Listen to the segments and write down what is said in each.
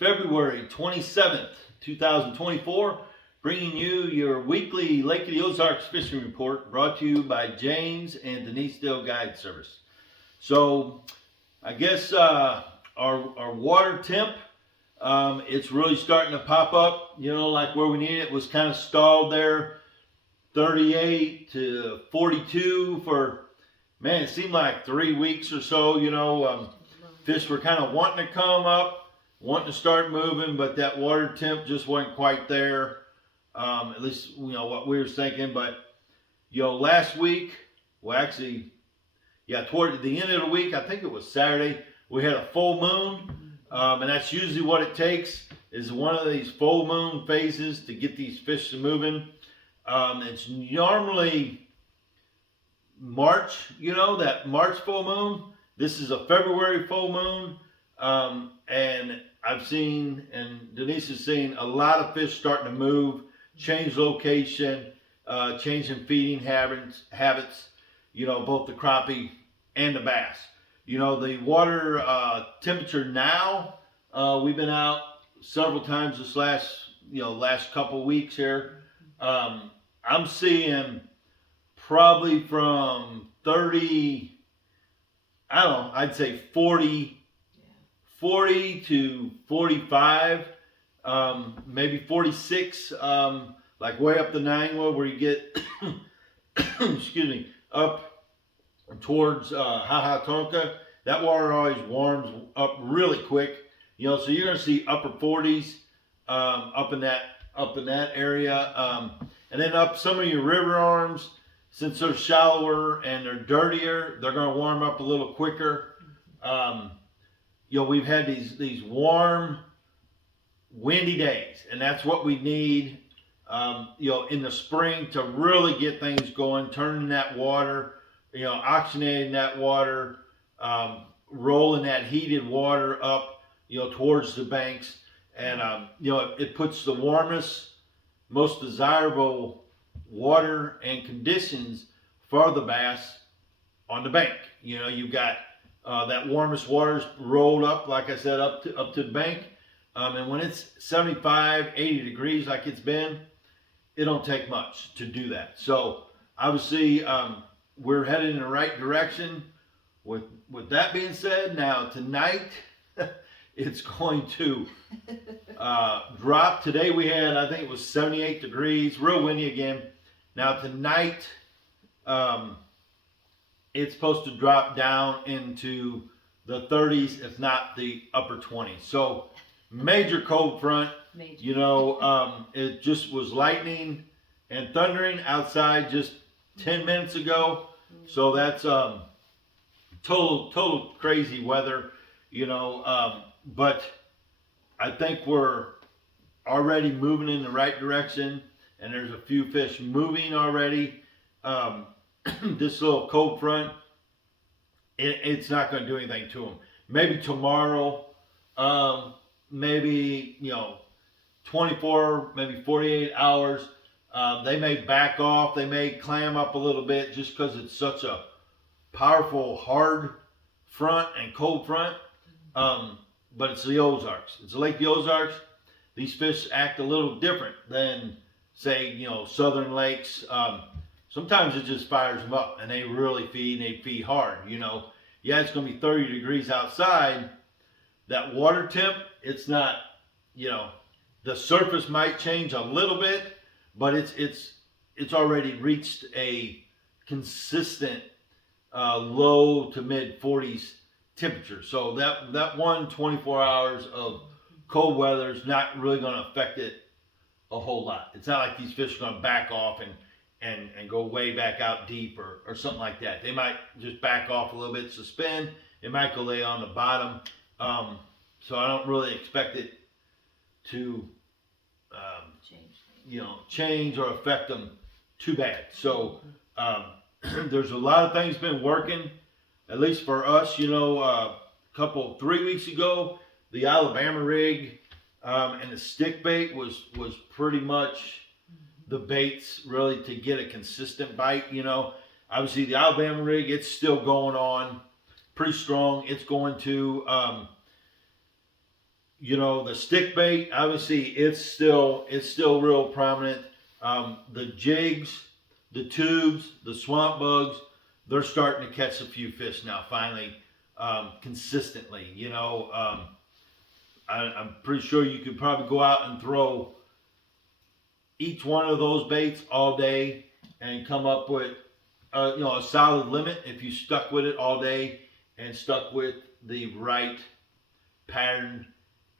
February 27th, 2024, bringing you your weekly Lake of the Ozarks fishing report brought to you by James and Denise Dale Guide Service. So, I guess our water temp, it's really starting to pop up, like where we need it. It was kind of stalled there, 38 to 42 for, man, it seemed like 3 weeks or so, fish were kind of wanting to come up, wanting to start moving, but that water temp just wasn't quite there. At least, what we were thinking. But, last week, well, actually, toward the end of the week, I think it was Saturday, we had a full moon. And that's usually what it takes, is one of these full moon phases to get these fish moving. It's normally March, that March full moon. This is a February full moon. And I've seen, and Denise has seen, a lot of fish starting to move, change location, changing feeding habits, both the crappie and the bass. The water temperature now, we've been out several times this last couple weeks here. I'm seeing probably from 30, I'd say 40 to 45, maybe 46, like way up the Niangua where you get, excuse me, up towards Hahatonka. That water always warms up really quick, so you're going to see upper 40s up in that area, and then up some of your river arms. Since they're shallower and they're dirtier, they're going to warm up a little quicker. We've had these warm, windy days, and that's what we need, in the spring to really get things going, turning that water, oxygenating that water, rolling that heated water up, towards the banks. And, it puts the warmest, most desirable water and conditions for the bass on the bank. You've got that warmest water's rolled up, like I said, up to the bank. And when it's 75, 80 degrees like it's been, it don't take much to do that. So obviously, we're headed in the right direction. With that being said, now tonight, it's going to drop. Today we had, I think it was 78 degrees, real windy again. Now tonight, it's supposed to drop down into the 30s, if not the upper 20s. So major cold front. It just was lightning and thundering outside just 10 minutes ago. So that's total crazy weather, but I think we're already moving in the right direction, and there's a few fish moving already. This little cold front, it's not going to do anything to them. Maybe tomorrow, maybe 24, maybe 48 hours, they may back off, they may clam up a little bit, just because it's such a powerful hard front and cold front. But it's the Ozarks. It's the Lake of the Ozarks. These fish act a little different than, say, southern lakes. Sometimes it just fires them up, and they really feed, and they feed hard. It's going to be 30 degrees outside. That water temp, it's not, the surface might change a little bit, but it's already reached a consistent low to mid 40s temperature. So that 24 hours of cold weather is not really going to affect it a whole lot. It's not like these fish are going to back off and go way back out deep or something like that. They might just back off a little bit, suspend. It might go lay on the bottom. So I don't really expect it to change or affect them too bad. So there's a lot of things been working, at least for us. 3 weeks ago, the Alabama rig and the stick bait was pretty much the baits really to get a consistent bite. Obviously the Alabama rig, it's still going on pretty strong. It's going to The stick bait, obviously, it's still real prominent. The jigs, the tubes, the swamp bugs, they're starting to catch a few fish now. Finally, consistently. I'm pretty sure you could probably go out and throw each one of those baits all day and come up with a solid limit if you stuck with it all day and stuck with the right pattern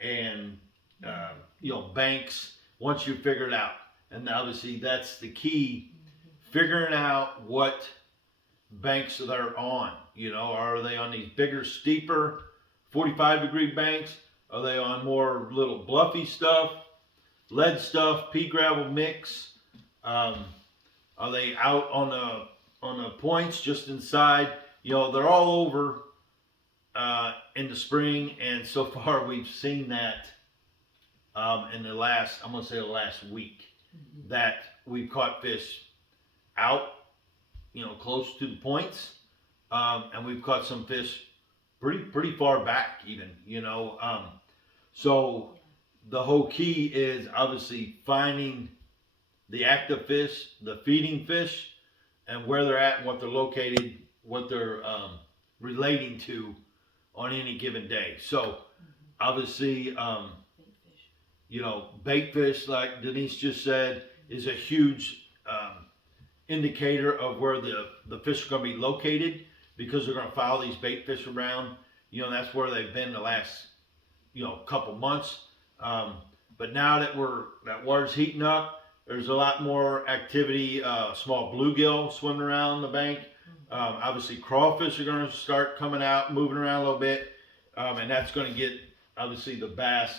and banks once you figure it out. And obviously that's the key, figuring out what banks they're on. Are they on these bigger, steeper 45-degree banks? Are they on more little bluffy stuff, lead stuff, pea gravel mix? Are they out on the points just inside? They're all over in the spring, and so far we've seen that in the last, I'm gonna say the last week, that we've caught fish out, close to the points, and we've caught some fish pretty far back even. So the whole key is obviously finding the active fish, the feeding fish, and where they're at and what they're located, what they're relating to on any given day. So obviously, bait fish, like Denise just said, is a huge indicator of where the fish are going to be located, because they're going to follow these bait fish around. That's where they've been the last couple months. But now that water's heating up, there's a lot more activity. Small bluegill swimming around the bank. Obviously, crawfish are going to start coming out, moving around a little bit, and that's going to get obviously the bass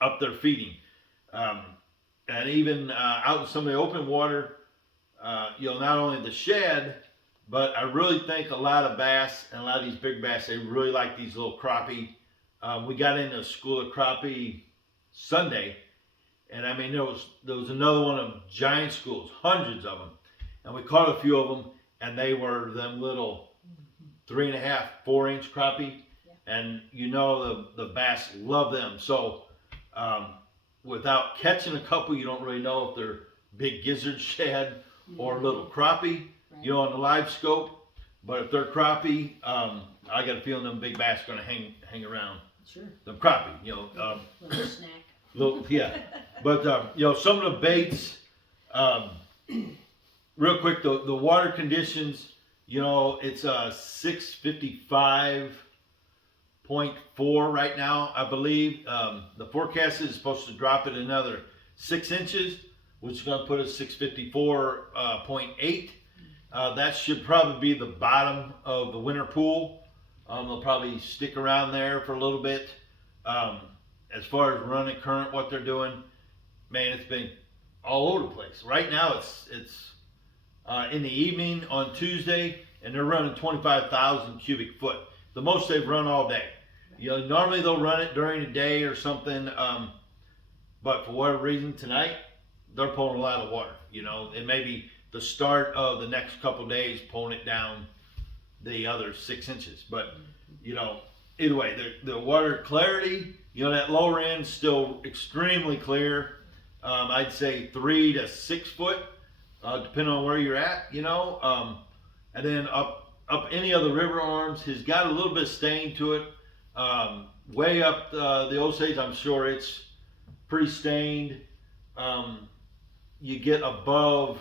up there feeding. And even out in some of the open water, not only the shed, but I really think a lot of bass and a lot of these big bass, they really like these little crappie. We got into a school of crappie Sunday, and I mean there was another one of giant schools, hundreds of them, and we caught a few of them, and they were them little 3.5, 4-inch crappie, and the bass love them. So without catching a couple, you don't really know if they're big gizzard shad or little crappie, on the live scope. But if they're crappie, I got a feeling them big bass are going to hang around. Sure. The crappie, little snack. Yeah. But some of the baits, real quick, the water conditions, it's 655.4 right now, I believe. The forecast is supposed to drop it another 6 inches, which is going to put us 654.8. That should probably be the bottom of the winter pool. They'll probably stick around there for a little bit. As far as running current, what they're doing, man, it's been all over the place. Right now, it's in the evening on Tuesday, and they're running 25,000 cubic foot, the most they've run all day. Normally they'll run it during the day or something, but for whatever reason tonight, they're pulling a lot of water. It may be the start of the next couple of days pulling it down the other 6 inches. But either way, the water clarity, that lower end still extremely clear. I'd say 3 to 6 foot, depending on where you're at. And then up any of the river arms has got a little bit of stain to it. Way up the Osage, I'm sure it's pretty stained. You get above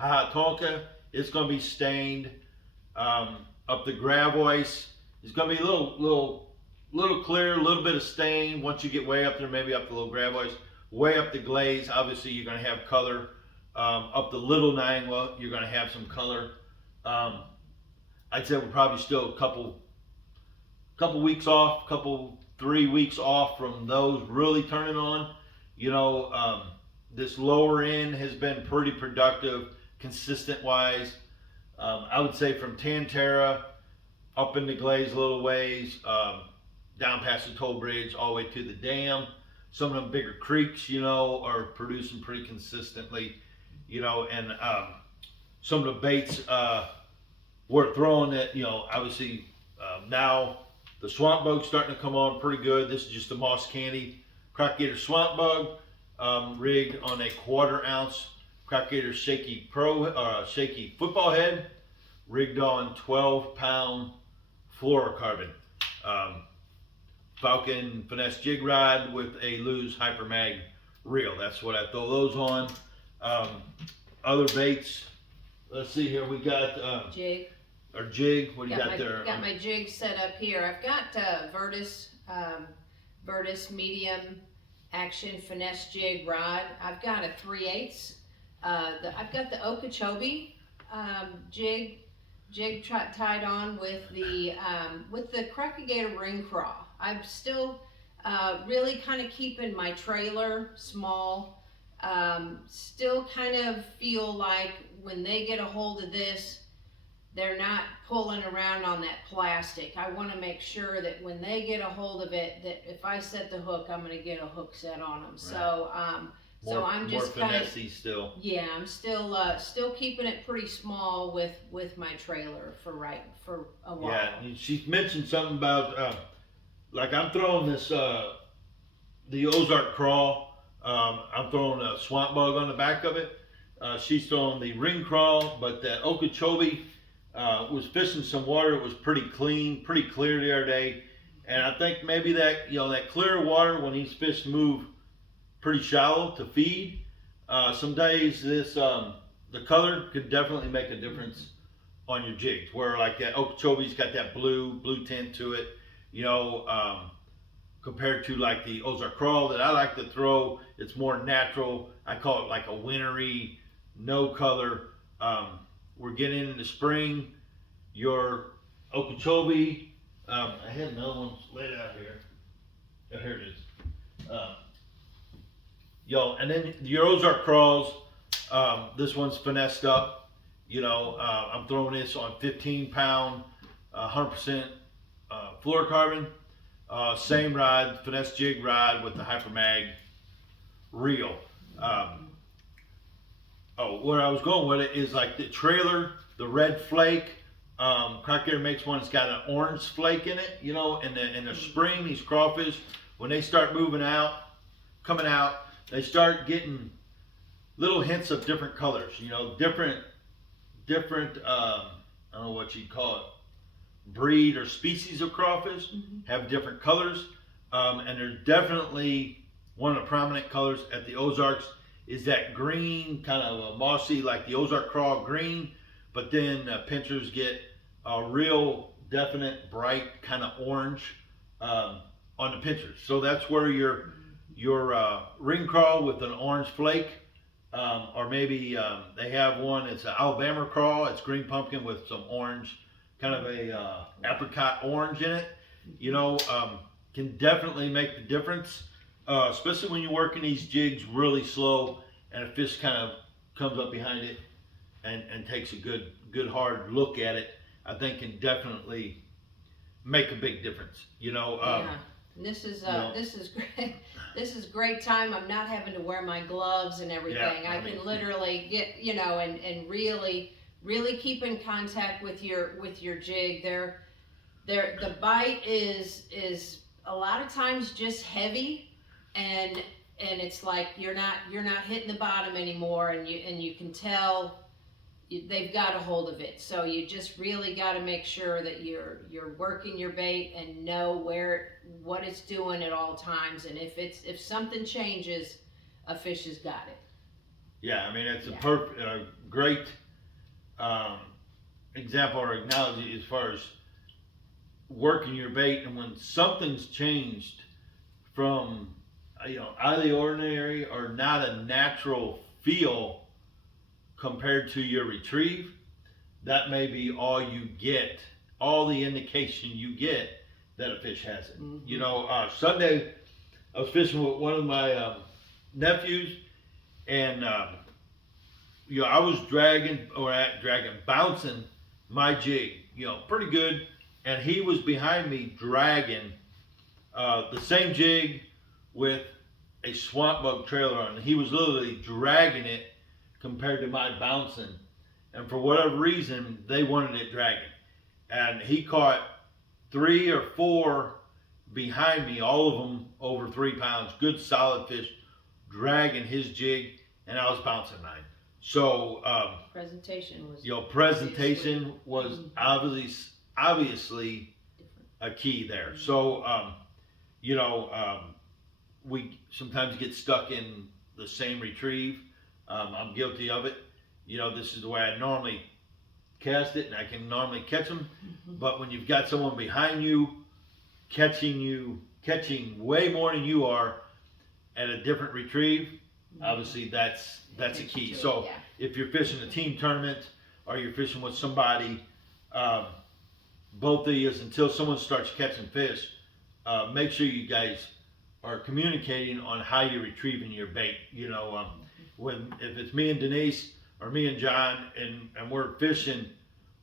Hahatonka, it's going to be stained. Up the Gravois, it's going to be a little clear, a little bit of stain. Once you get way up there, maybe up the Little Gravois, way up the Glaze, obviously you're going to have color. Up the Little Nangwa, you're going to have some color. I'd say we're probably still a couple weeks off, 3 weeks off from those really turning on. This lower end has been pretty productive, consistent wise. I would say from Tantera up in the Glaze a little ways, down past the toll bridge, all the way to the dam. Some of them bigger creeks, are producing pretty consistently, and some of the baits we're throwing that, obviously now The swamp bug's starting to come on pretty good. This is just a moss candy crack gator swamp bug, rigged on a 1/4 ounce crack gator shaky shaky football head, rigged on 12-pound fluorocarbon. Falcon finesse jig rod with a loose hyper mag reel. That's what I throw those on. Other baits. Let's see here. We got jig. Or jig. What do you got there? Got my jig set up here. I've got Virtus medium action finesse jig rod. I've got a 3/8. I've got the Okeechobee jig tied on with the Crocagator ring craw. I'm still really kind of keeping my trailer small. Still kind of feel like when they get a hold of this, they're not pulling around on that plastic. I want to make sure that when they get a hold of it, that if I set the hook, I'm going to get a hook set on them. Right. So I'm just more finessey still. Yeah, I'm still keeping it pretty small with my trailer for a while. Yeah, she mentioned something about like I'm throwing this the Ozark crawl. I'm throwing a swamp bug on the back of it. She's throwing the ring crawl, but that Okeechobee was fishing some water. It was pretty clean, pretty clear the other day, and I think maybe that that clear water when these fish move pretty shallow to feed. Some days this the color could definitely make a difference on your jigs. Where like that Okeechobee's got that blue tint to it, compared to like the Ozark crawl that I like to throw. It's more natural. I call it like a wintry, no color. We're getting into spring. Your Okeechobee, I had another one laid out here. Oh, here it is. And then your Ozark crawls. This one's finessed up. I'm throwing this on 15-pound, 100% fluorocarbon. Same rod, finesse jig rod with the hyper mag reel. Where I was going with it is like the trailer, the red flake. Crocagator makes one that's got an orange flake in it. In the spring, these crawfish, when they start coming out, they start getting little hints of different colors. Different. I don't know what you'd call it. Breed or species of crawfish have different colors, and there's definitely one of the prominent colors at the Ozarks is that green, kind of a mossy, like the Ozark crawl green, but then pinchers get a real definite bright kind of orange on the pinchers. So that's where your ring crawl with an orange flake, or maybe they have one, it's an Alabama crawl, it's green pumpkin with some orange, kind of a apricot orange in it, can definitely make the difference, especially when you're working these jigs really slow and a fish kind of comes up behind it and takes a good hard look at it. I think can definitely make a big difference. Yeah. This is great. This is great time. I'm not having to wear my gloves and everything. Yeah, I can literally get and really keep in contact with your jig. The bite is a lot of times just heavy, and it's like you're not hitting the bottom anymore, and you can tell they've got a hold of it. So you just really got to make sure that you're working your bait and know what it's doing at all times, and if something changes, a fish has got it. Yeah, I mean it's a great example or analogy as far as working your bait, and when something's changed from out of the ordinary or not a natural feel compared to your retrieve, that may be all you get, all the indication you get that a fish has it. Mm-hmm. Sunday I was fishing with one of my nephews, and I was bouncing my jig, pretty good, and he was behind me dragging the same jig with a swamp bug trailer on it. He was literally dragging it compared to my bouncing, and for whatever reason they wanted it dragging, and he caught 3 or 4 behind me, all of them over 3 pounds, good solid fish, dragging his jig, and I was bouncing mine. So presentation was obviously a key there. Mm-hmm. So we sometimes get stuck in the same retrieve. I'm guilty of it. This is the way I normally cast it, and I can normally catch them. Mm-hmm. But when you've got someone behind you catching way more than you are at a different retrieve, mm-hmm. obviously that's a key. So if you're fishing a team tournament or you're fishing with somebody, both of you, until someone starts catching fish, make sure you guys are communicating on how you're retrieving your bait. If it's me and Denise or me and John and we're fishing,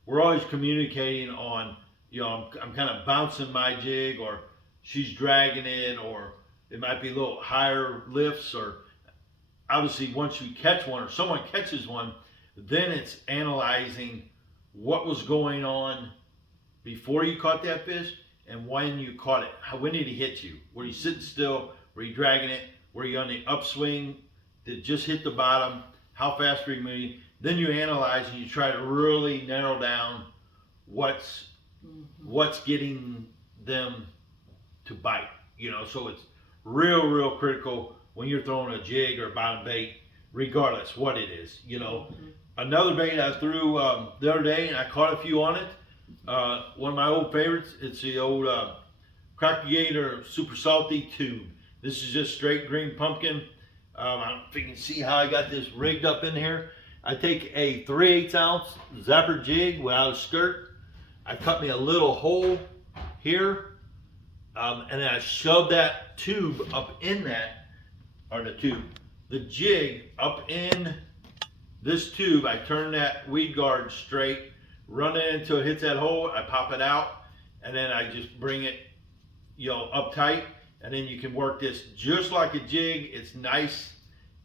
we're always communicating on, I'm kind of bouncing my jig, or she's dragging it, or it might be a little higher lifts, or obviously once you catch one or someone catches one, then it's analyzing what was going on before you caught that fish and when you caught it. When did he hit you? Were you sitting still? Were you dragging it? Were you on the upswing? Did it just hit the bottom? How fast were you moving? Then you analyze and you try to really narrow down what's getting them to bite. So it's real critical when you're throwing a jig or a bottom bait, regardless what it is. Another bait I threw the other day, and I caught a few on it. One of my old favorites. It's the old Cracker Gator Super Salty Tube. This is just straight green pumpkin. I don't know if you can see how I got this rigged up in here. I take a 3/8 ounce zapper jig without a skirt. I cut me a little hole here, and then I shove that tube up in the jig up in this tube. I turn that weed guard straight, run it until it hits that hole. I pop it out, and then I just bring it, up tight, and then you can work this just like a jig. It's nice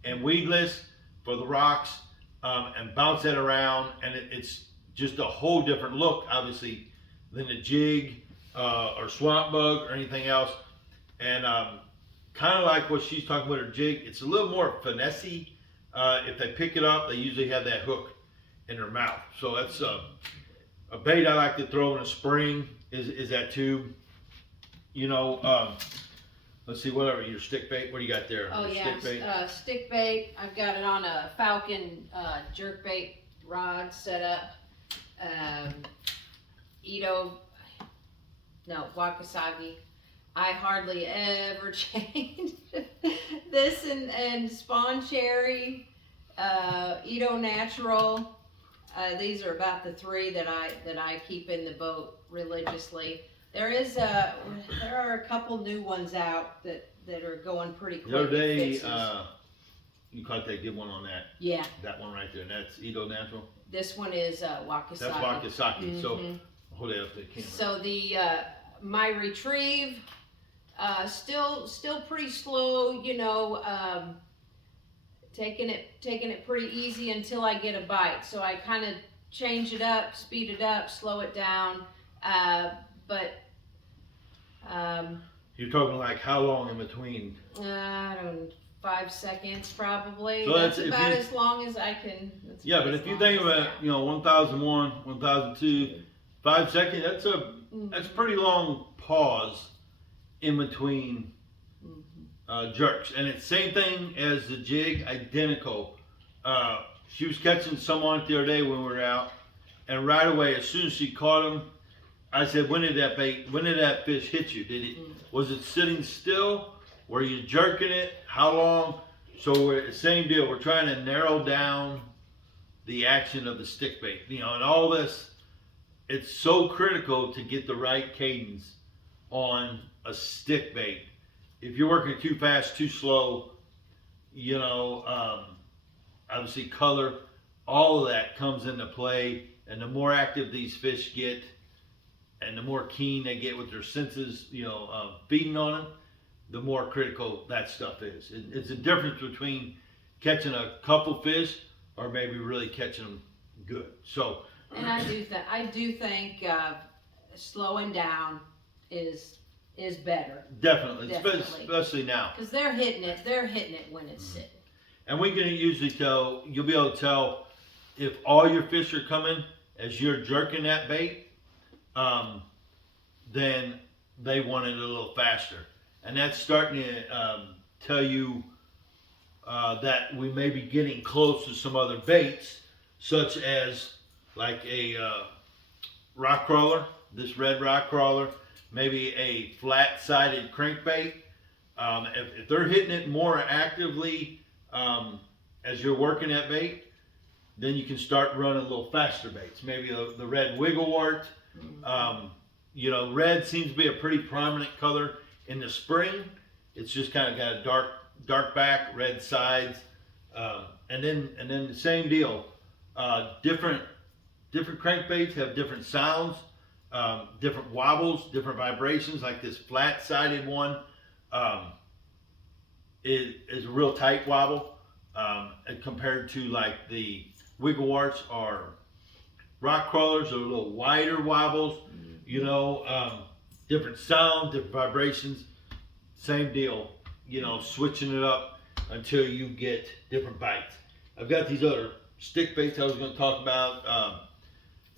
and weedless for the rocks, and bounce it around, and it's just a whole different look, obviously, than a jig or swamp bug or anything else. And kind of like what she's talking about her jig, it's a little more finessey. If they pick it up, they usually have that hook in their mouth. So that's a bait I like to throw in the spring is that tube. Let's see, whatever, your stick bait, what do you got there? Oh, yeah, stick bait. Stick bait. I've got it on a Falcon jerk bait rod set up. Wakasagi. I hardly ever change this and Spawn Cherry, Edo Natural. These are about the 3 that I keep in the boat religiously. There are a couple new ones out that are going pretty quick. The other day, you caught that good one on that. Yeah. That one right there, and that's Edo Natural. This one is Wakasagi. That's Wakasagi. Mm-hmm. So hold it up to the camera. So the my retrieve, still pretty slow. Taking it pretty easy until I get a bite. So I kind of change it up, speed it up, slow it down. But you're talking like how long in between? I don't know, 5 seconds probably. So that's about as long as I can. Yeah, but if you think about 1001, 1002, 5 seconds, that's a pretty long pause in between jerks. And it's same thing as the jig, identical. She was catching someone the other day when we were out, and right away, as soon as she caught him, I said, when did that fish hit you? Was it sitting still? Were you jerking it? How long? So we're the same deal. We're trying to narrow down the action of the stick bait. And all this, it's so critical to get the right cadence on a stick bait. If you're working too fast, too slow, obviously color, all of that comes into play. And the more active these fish get, and the more keen they get with their senses, feeding on them, the more critical that stuff is. It's a difference between catching a couple fish or maybe really catching them good. So, and I do think slowing down is better. Definitely. Definitely. Especially now. Because they're hitting it when it's sitting. And we can usually tell, you'll be able to tell if all your fish are coming as you're jerking that bait, then they want it a little faster. And that's starting to tell you that we may be getting close to some other baits, such as like a rock crawler, this red rock crawler, maybe a flat-sided crankbait. If they're hitting it more actively as you're working that bait, then you can start running a little faster baits. Maybe the red wigglewort. You know, red seems to be a pretty prominent color in the spring. It's just kind of got a dark back, red sides, and then the same deal. Different crankbaits have different sounds, different wobbles, different vibrations. Like this flat-sided one is a real tight wobble, compared to like the wiggleworts or rock crawlers are a little wider wobbles. You know, different sound, different vibrations. Same deal. You know, switching it up until you get different bites. I've got these other stick baits I was going to talk about.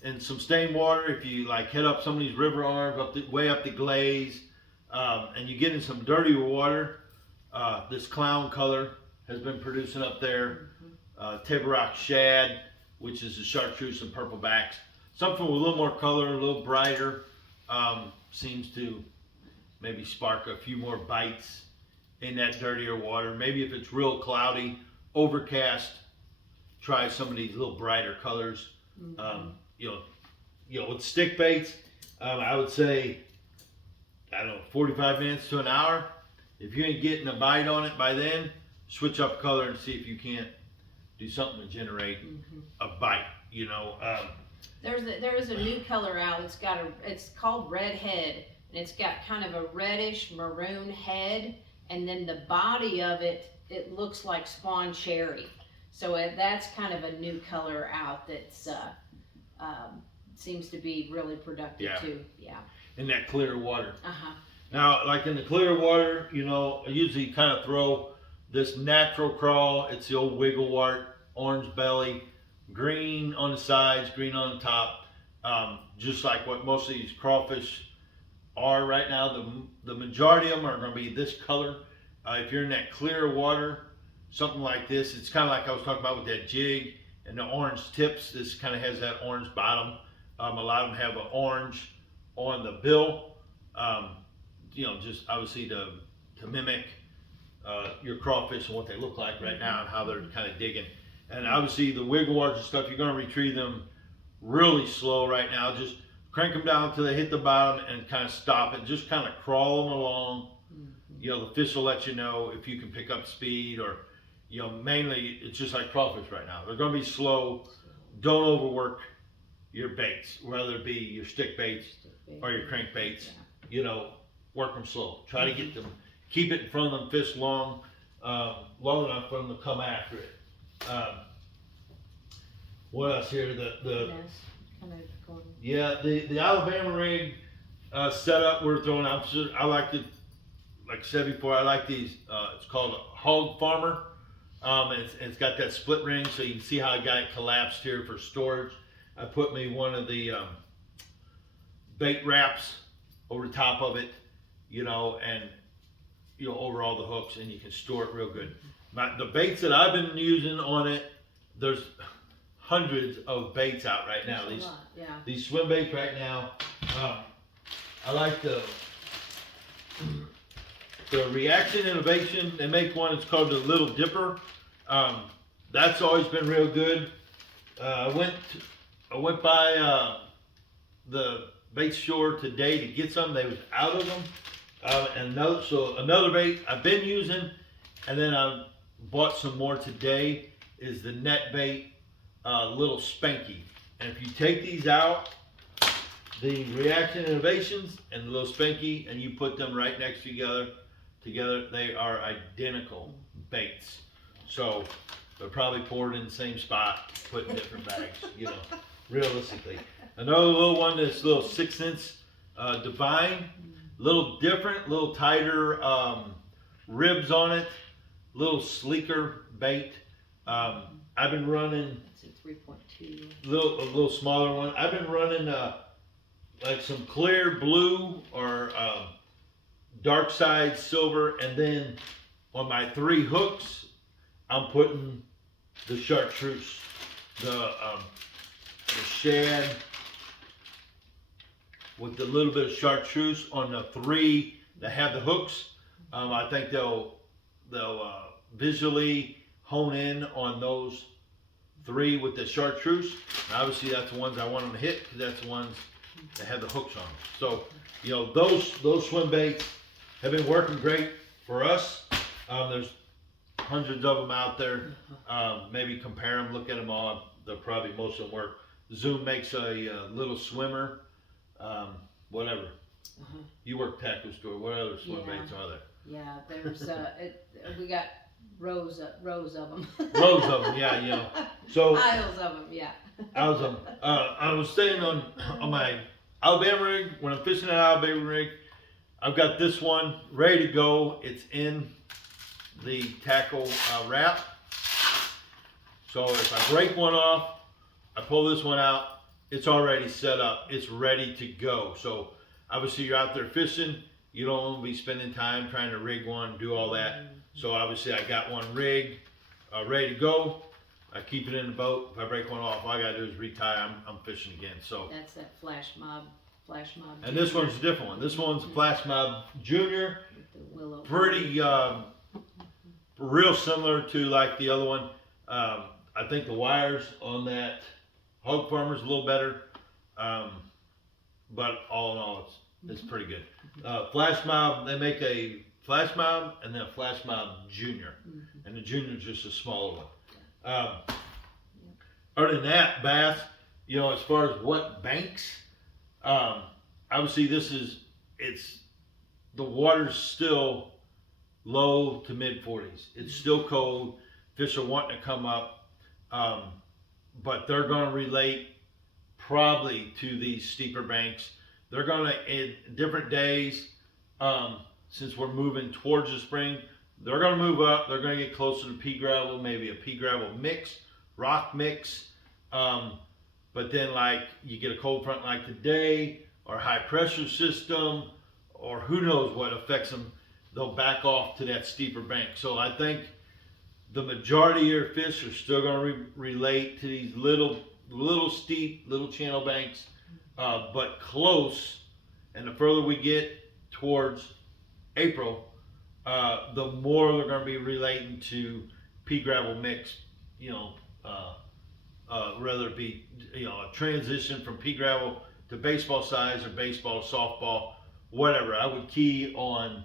And some stained water, if you like head up some of these river arms way up the glaze, and you get in some dirtier water, this clown color has been producing up there. Table rock shad, which is the chartreuse and purple backs. Something with a little more color, a little brighter, seems to maybe spark a few more bites in that dirtier water. Maybe if it's real cloudy, overcast, try some of these little brighter colors. You know, with stick baits, I would say, I don't know, 45 minutes to an hour. If you ain't getting a bite on it by then, switch up color and see if you can't do something to generate a bite. You know, there is a new color out. It's called Red Head, and it's got kind of a reddish maroon head, and then the body of it looks like spawn cherry. So that's kind of a new color out that's seems to be really productive too. Yeah. In that clear water. Now, like in the clear water, you know, I usually kind of throw this natural crawl. It's the old wigglewort, orange belly, green on the sides, green on the top. Just like what most of these crawfish are right now. The majority of them are going to be this color. If you're in that clear water, something like this, it's kind of like I was talking about with that jig and the orange tips. This kind of has that orange bottom. A lot of them have an orange on the bill. You know, just obviously to mimic your crawfish and what they look like right now and how they're kind of digging. And obviously the wiggleworts and stuff, you're going to retrieve them really slow right now. Just crank them down until they hit the bottom and kind of stop it. Just kind of crawl them along. You know, the fish will let you know if you can pick up speed, or, you know, mainly it's just like crawfish right now. They're going to be slow. Don't overwork your baits, whether it be your stick baits or your crank baits. You know, work them slow. Try to get them, keep it in front of them fish long enough for them to come after it. What else here? The Alabama rig setup we're throwing out. I like to, like I said before, I like these. It's called a hog farmer. It's got that split ring, so you can see how I got it collapsed here for storage. I put me one of the bait wraps over the top of it, you know, and over all the hooks, and you can store it real good. The baits that I've been using on it, there's hundreds of baits out right now. These swim baits right now. I like the Reaction Innovation. They make one. It's called the Little Dipper. That's always been real good. I went by the bait store today to get some. They was out of them. Another bait I've been using, and then I bought some more today, is the net bait Little Spanky. And if you take these out, the Reaction Innovations and the Little Spanky, and you put them right next to together, they are identical baits. So they're probably poured in the same spot, put in different bags, you know, realistically. Another little one, this little 6-inch Divine. little different, little tighter ribs on it, little sleeker bait. I've been running It's a 3.2. a little smaller one. I've been running like some clear blue or dark side silver, and then on my 3 hooks, I'm putting the chartreuse, the shad with a little bit of chartreuse on the 3 that have the hooks. I think they'll visually hone in on those 3 with the chartreuse. And obviously, that's the ones I want them to hit because that's the ones that have the hooks on them. So, those swim baits have been working great for us. There's hundreds of them out there. Maybe compare them, look at them all. They'll probably most of them work. Zoom makes a little swimmer. Whatever. You work tackle store. What other swim baits are there? Yeah, there's we got rows of them. Rows of them, yeah. So piles of them, yeah. I was staying on my Alabama rig. When I'm fishing that Alabama rig, I've got this one ready to go. It's in the tackle wrap. So if I break one off, I pull this one out. It's already set up. It's ready to go. So obviously you're out there fishing. You don't want to be spending time trying to rig one, do all that. So obviously I got one rigged, ready to go. I keep it in the boat. If I break one off, all I gotta do is retie. I'm fishing again. So that's that Flash Mob. And this one's a different one. This one's a Flash Mob Junior. Pretty real similar to like the other one. I think the wires on that Hog Farmer's a little better, but all in all, it's pretty good. Flash Mob, they make a Flash Mob and then a Flash Mob Junior, and the Junior is just a smaller one. Other than that, bass, as far as what banks, obviously the water's still low to mid 40s. It's still cold. Fish are wanting to come up, but they're going to relate probably to these steeper banks. They're going to, in different days, since we're moving towards the spring, they're going to move up. They're going to get closer to pea gravel, maybe a pea gravel mix, rock mix. But then like you get a cold front like today, or high pressure system, or who knows what affects them, they'll back off to that steeper bank. So I think the majority of your fish are still going to relate to these little steep, little channel banks, but close. And the further we get towards April, the more they're going to be relating to pea gravel mix, whether it be a transition from pea gravel to baseball size or baseball to softball, whatever. I would key on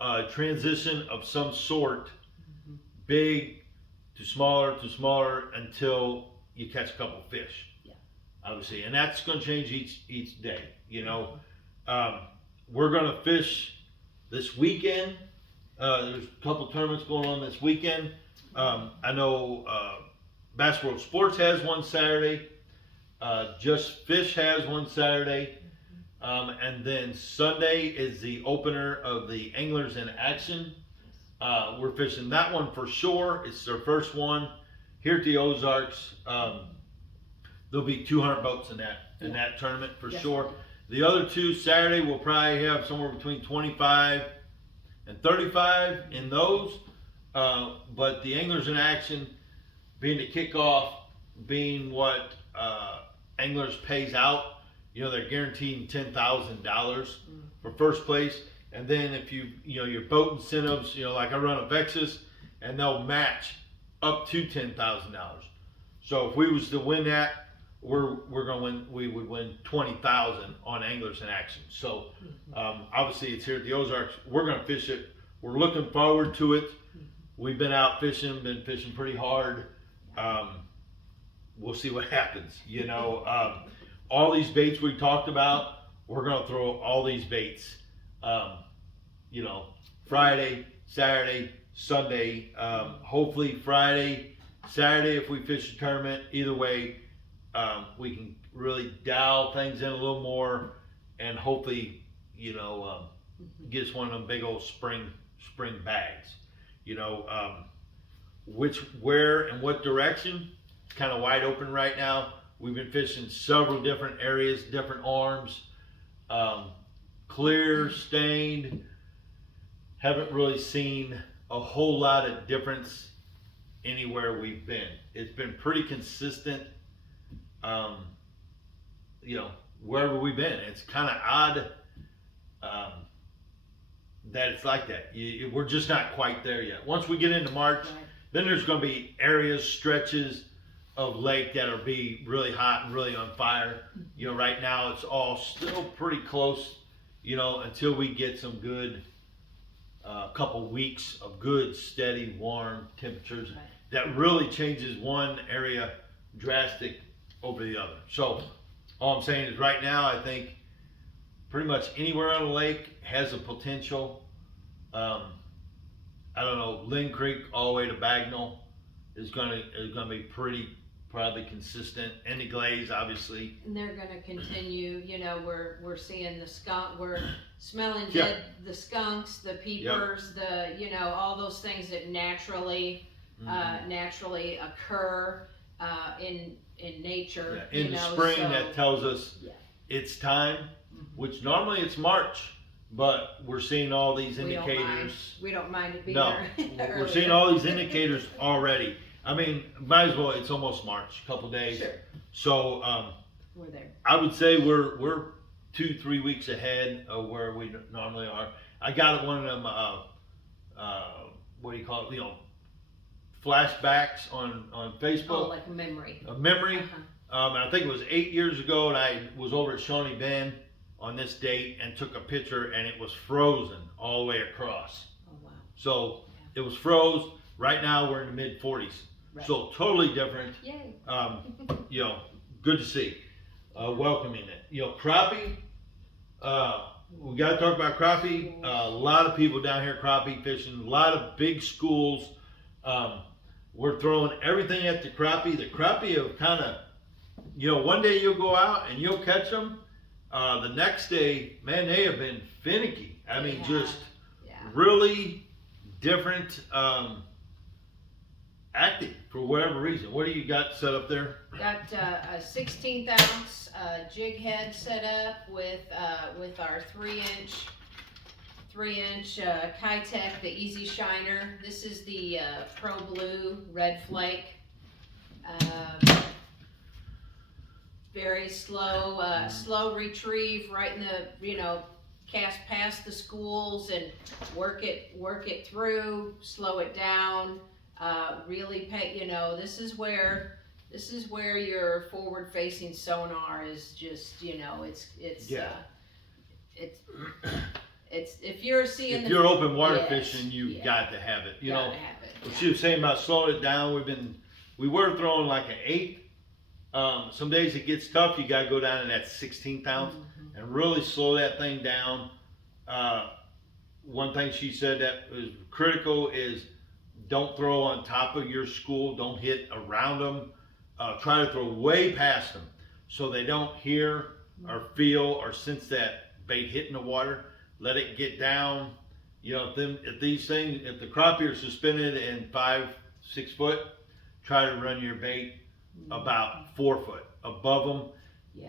a transition of some sort, big to smaller until you catch a couple fish. Yeah. Obviously, and that's going to change each day. We're going to fish this weekend. There's a couple tournaments going on this weekend. I know Bass World Sports has one Saturday. Just Fish has one Saturday. And then Sunday is the opener of the Anglers in Action. We're fishing that one for sure. It's their first one here at the Ozarks. There'll be 200 boats in that tournament for sure. The other two Saturday we'll probably have somewhere between 25 and 35 in those. But the Anglers in Action being the kickoff, being what Anglers pays out, they're guaranteeing $10,000 for first place. And then if your boat incentives, like I run a Vexus, and they'll match up to $10,000. So if we was to win that, we're going to win. We would win $20,000 on Anglers in Action. So obviously it's here at the Ozarks. We're going to fish it. We're looking forward to it. We've been out fishing, been fishing pretty hard. We'll see what happens. All these baits we talked about, we're going to throw all these baits. Friday, Saturday, Sunday. Hopefully Friday, Saturday, if we fish a tournament, either way, we can really dial things in a little more, and hopefully, get us one of them big old spring bags. Where and what direction, it's kind of wide open right now. We've been fishing several different areas, different arms, clear, stained. Haven't really seen a whole lot of difference anywhere we've been. It's been pretty consistent, wherever we've been. It's kind of odd that it's like that. We're just not quite there yet. Once we get into March, then there's going to be areas, stretches of lake that'll be really hot and really on fire. Right now it's all still pretty close, until we get some good couple weeks of good, steady, warm temperatures that really changes one area drastic over the other. So all I'm saying is right now, I think pretty much anywhere on the lake has a potential. I don't know, Lynn Creek all the way to Bagnell is gonna be probably consistent. And the Glaze, obviously. And they're gonna continue, we're seeing the skunk, we're smelling the skunks, the peepers, all those things that naturally occur in nature. In the spring, that tells us it's time, which normally it's March, but we're seeing all these indicators. We don't mind it being we're seeing all these indicators already. I mean, might as well, it's almost March, a couple days. Sure. So we're there. I would say we're 2-3 weeks ahead of where we normally are. I got one of them, what do you call it, flashbacks on Facebook. Oh, like a memory. A memory. And I think it was 8 years ago, and I was over at Shawnee Bend on this date and took a picture, and it was frozen all the way across. Oh, wow. So it was froze. Right now we're in the mid 40s. Right. So totally different. Yay. Good to see. Welcoming it. Crappie. We got to talk about crappie. A lot of people down here crappie fishing. A lot of big schools. We're throwing everything at the crappie. The crappie have kind of, one day you'll go out and you'll catch them. The next day, man, they have been finicky. I mean, just really different, active for whatever reason. What do you got set up there? Got a 16th ounce jig head set up with our 3-inch Kitech, the Easy Shiner. This is the Pro Blue Red Flake. Very slow retrieve right in the, cast past the schools and work it through, slow it down, really pay, this is where your forward facing sonar is just, it's if you're seeing if you're open water fishing, you've got to have it. What she was saying about slowing it down, we were throwing like an 8. Some days it gets tough. You got to go down to that 16th ounce and really slow that thing down. One thing she said that was critical is don't throw on top of your school. Don't hit around them. Try to throw way past them so they don't hear or feel or sense that bait hitting the water. Let it get down. If the crappie are suspended in 5-6 foot, try to run your bait about 4 foot above them.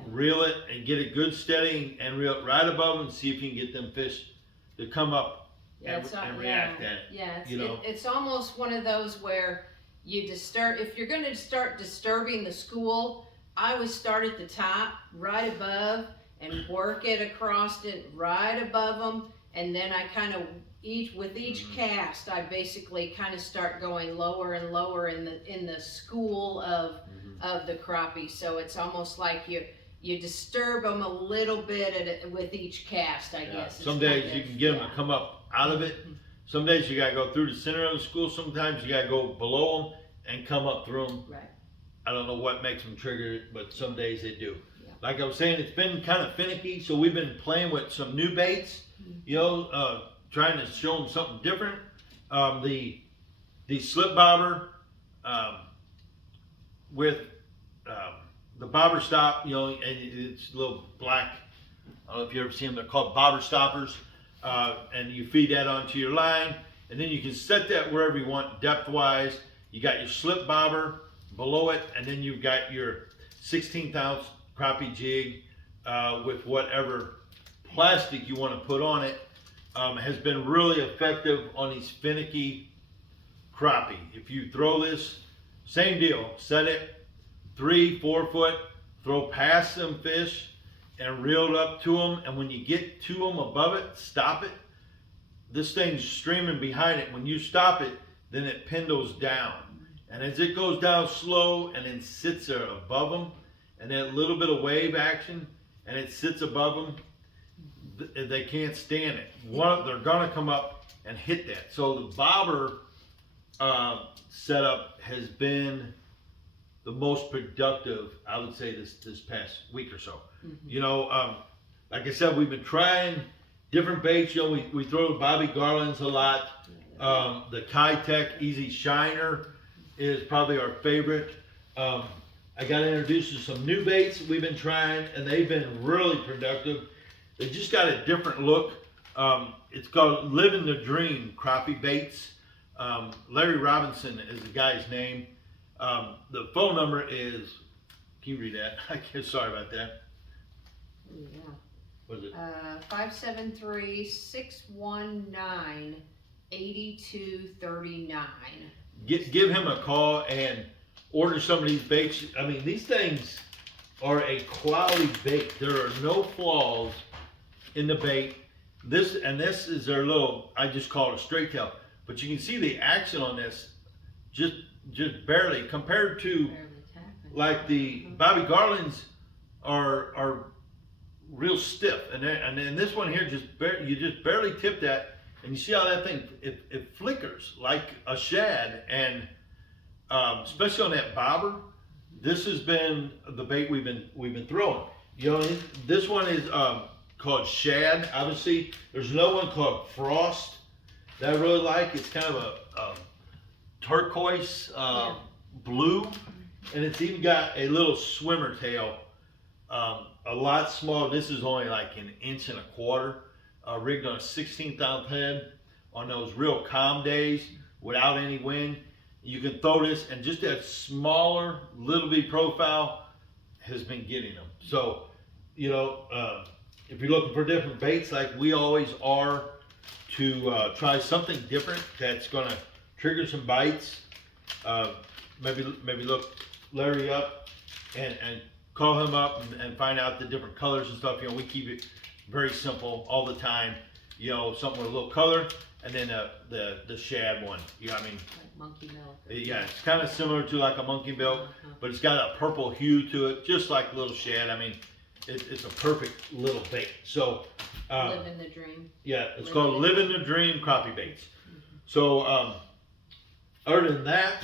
Reel it and get it good steady and reel it right above them. See if you can get them fish to come up and react at it. It's almost one of those where if you're going to start disturbing the school, I would start at the top right above and work it across it right above them, and then I kind of with each cast I basically kind of start going lower and lower in the school of the crappie. So it's almost like you disturb them a little bit with each cast, I guess. Some days you can get them to come up out of it. Some days you got to go through the center of the school. Sometimes you got to go below them and come up through them. Right. I don't know what makes them trigger it, but some days they do. Like I was saying, it's been kind of finicky, so we've been playing with some new baits, trying to show them something different. The slip bobber with the bobber stop, and it's a little black I don't know if you ever see them. They're called bobber stoppers. And you feed that onto your line, and then you can set that wherever you want depth-wise. You got your slip bobber below it, and then you've got your 16th ounce crappie jig with whatever plastic you want to put on it. Has been really effective on these finicky crappie. If you throw this, same deal, set it 3-4 foot, throw past them fish and reel it up to them, and when you get to them above it, stop it. This thing's streaming behind it. When you stop it, then it pendles down, and as it goes down slow and then sits there above them, and then a little bit of wave action, and it sits above them, they can't stand it. They're gonna come up and hit that. So the bobber setup has been the most productive, I would say, this past week or so. You know, like I said, we've been trying different baits. You know, we throw the Bobby Garlands a lot. The Kitech Easy Shiner is probably our favorite. I got introduced to some new baits we've been trying, and they've been really productive. They just got a different look. It's called Living the Dream crappie baits. Larry Robinson is the guy's name. The phone number is, can you read that? Sorry about that. Yeah. What is it? 573-619-8239. Give him a call and order some of these baits. I mean, these things are a quality bait. There are no flaws in the bait. This is their little, I just call it a straight tail. But you can see the action on this just barely compared to like the Bobby Garlands are real stiff, and then this one here you just barely tip that, and you see how that thing it flickers like a shad, and especially on that bobber. This has been the bait we've been throwing. You know, this one is called shad. Obviously, there's another one called frost that I really like. It's kind of a turquoise blue, and it's even got a little swimmer tail, a lot smaller. This is only like 1.25 inches, rigged on a 16th ounce head on those real calm days without any wind. You can throw this, and just that smaller little bit profile has been getting them. So, you know, if you're looking for different baits like we always are, to try something different that's gonna trigger some bites, maybe look Larry up and call him up and find out the different colors and stuff. You know, we keep it very simple all the time. You know, something with a little color, and then the shad one. You know what I mean? Like monkey milk. Yeah, it's kind of similar to like a monkey milk, but it's got a purple hue to it, just like little shad. I mean, it's a perfect little bait. So, Living the Dream. Yeah, it's called Living the Dream crappie baits. So, other than that,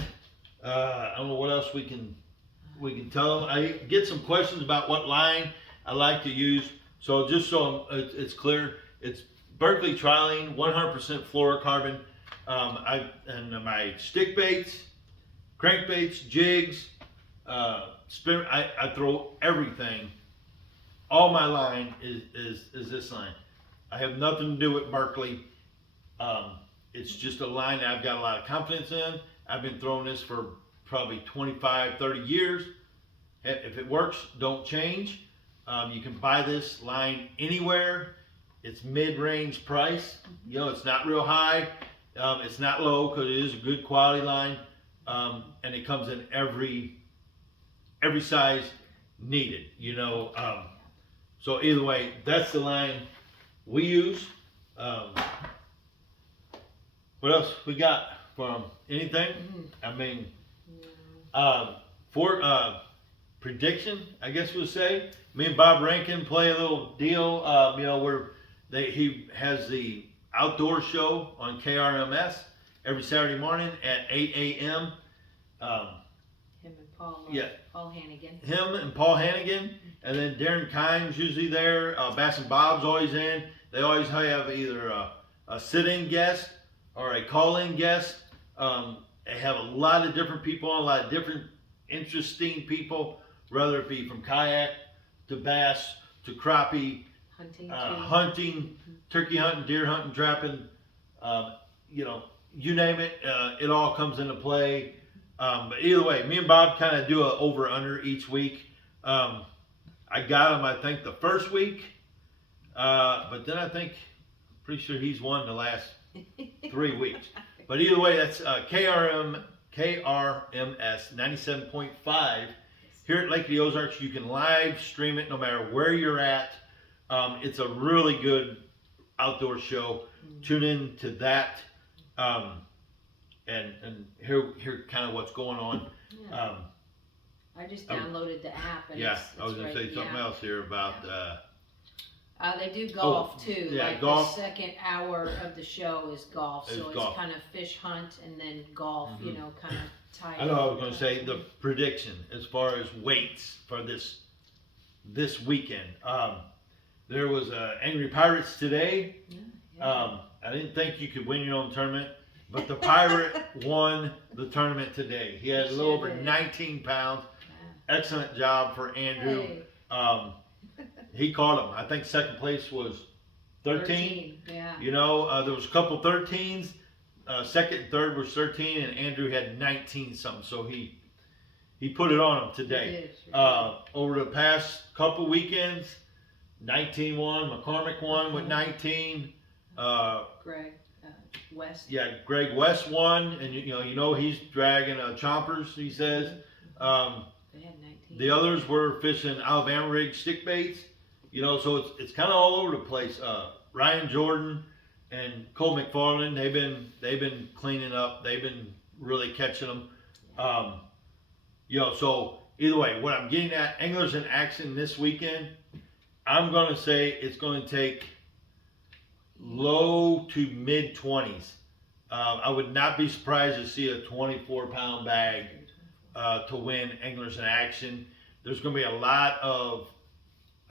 I don't know what else we can tell them. I get some questions about what line I like to use. So just so it's clear, it's Berkeley Trilene, 100% fluorocarbon. And my stick baits, crankbaits, jigs, spin. I throw everything. All my line is this line. I have nothing to do with Berkeley. It's just a line that I've got a lot of confidence in. I've been throwing this for probably 25, 30 years. If it works, don't change. You can buy this line anywhere. It's mid-range price. You know, it's not real high. It's not low because it is a good quality line. And it comes in every size needed, you know. So either way, that's the line we use. What else we got from anything? I mean, for prediction, I guess we'll say. Me and Bob Rankin play a little deal, you know, where he has the outdoor show on KRMS every Saturday morning at 8 a.m. Him and Paul. Yeah. Paul Hannigan. Him and Paul Hannigan, and then Darren Kimes usually there. Bass and Bob's always in. They always have either a sit-in guest or a call-in guest. They have a lot of different people on, a lot of different interesting people, whether it be from kayak to bass to crappie hunting, turkey hunting, deer hunting, trapping, you name it, it all comes into play. But either way, me and Bob kind of do a over under each week. I got him, I think, the first week, but then I think, pretty sure he's won the last 3 weeks. But either way, that's KRMS 97.5 here at Lake of the Ozarks. You can live stream it no matter where you're at. It's a really good outdoor show. Tune in to that, and hear kind of what's going on. Yeah. I just downloaded the app. And I was going to say something else here about. They do golf too. Yeah, like golf. The second hour of the show is golf, so golf. It's kind of fish hunt and then golf. Kind of tied. I know. I was going to say the prediction as far as weights for this weekend. There was Angry Pirates today. I didn't think you could win your own tournament, but the Pirate won the tournament today. He had a little over 19 pounds. Excellent job for Andrew. Hey. He caught him. I think second place was 13. Yeah. There was a couple 13s. Second and third was 13, and Andrew had 19 something. So he put it on him today. Over the past couple weekends, 19 won. McCormick won with 19. Greg West. Yeah, Greg West won, and he's dragging chompers. He says. They had 19. The others were fishing Alabama rig stick baits. So it's kind of all over the place. Ryan Jordan and Cole McFarland, they've been cleaning up. They've been really catching them. So either way, what I'm getting at, anglers in action this weekend, I'm going to say it's going to take low to mid 20s. I would not be surprised to see a 24-pound bag to win anglers in action. There's going to be a lot of,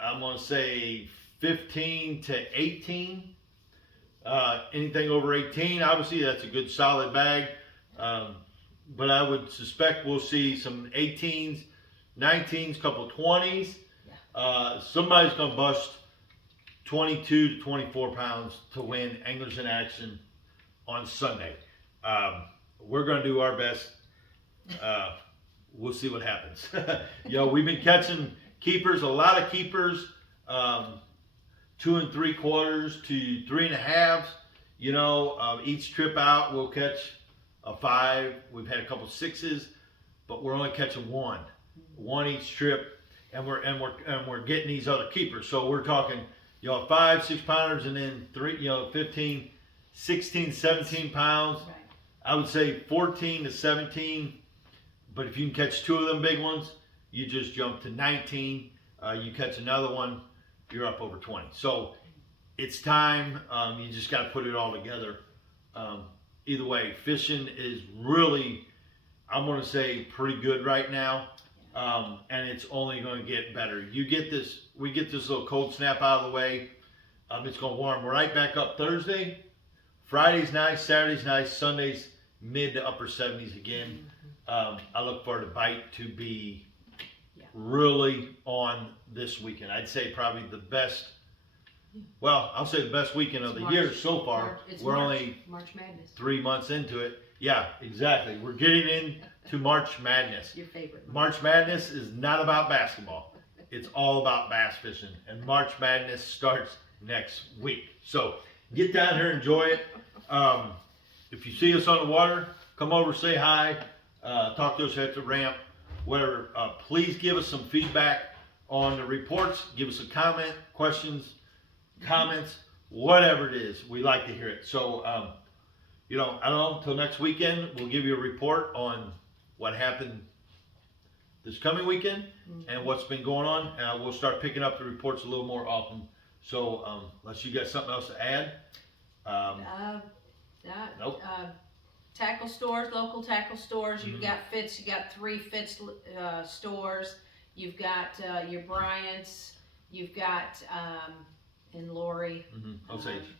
I'm going to say 15 to 18. Anything over 18, obviously that's a good solid bag. But I would suspect we'll see some 18s, 19s, couple 20s. Somebody's going to bust 22 to 24 pounds to win anglers in action on Sunday. We're going to do our best. We'll see what happens. We've been catching keepers, a lot of keepers, 2 3/4 to 3.5. Each trip out we'll catch a 5. We've had a couple 6s, but we're only catching one each trip, and we're getting these other keepers. So we're talking 5 6 pounders, and then 15, 16, 17 pounds. Right. I would say 14 to 17. But if you can catch 2 of them big ones, you just jump to 19. You catch another one, you're up over 20. So it's time. You just got to put it all together. Either way, fishing is really, I'm going to say, pretty good right now. And it's only going to get better. We get this little cold snap out of the way. It's going to warm right back up Thursday. Friday's nice, Saturday's nice, Sunday's mid to upper 70s again. I look for the bite to be really on this weekend. I'd say probably the best. Well, I'll say the best weekend of the year so far. We're only March Madness. 3 months into it. Yeah, exactly. We're getting into March Madness. Your favorite. March Madness is not about basketball. It's all about bass fishing. And March Madness starts next week. So get down here, enjoy it. If you see us on the water, come over, say hi, talk to us at the ramp, whatever. Please give us some feedback on the reports. Give us a comment, questions, comments, whatever it is. We like to hear it. So, I don't know, until next weekend, we'll give you a report on what happened this coming weekend and what's been going on. And we'll start picking up the reports a little more often. So, unless you got something else to add. Nope. Tackle stores, local tackle stores. You've got Fitz. You got 3 Fitz stores. You've got your Bryant's. You've got in Lori,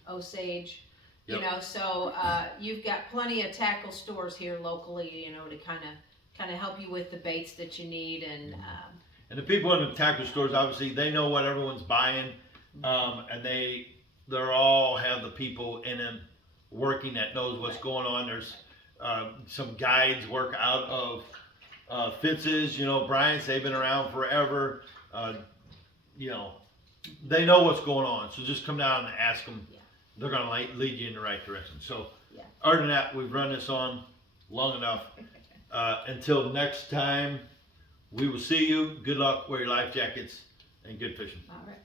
Osage. Yep. So you've got plenty of tackle stores here locally. To kind of help you with the baits that you need. And the people in the tackle stores, obviously, they know what everyone's buying. And they're all have the people in them working that knows what's going on. There's some guides work out of Fitz's, Bryant's, they've been around forever. They know what's going on. So just come down and ask them. Yeah. They're going to lead you in the right direction. So Yeah. other than that, we've run this on long enough. Until next time, we will see you. Good luck. Wear your life jackets and good fishing. All right.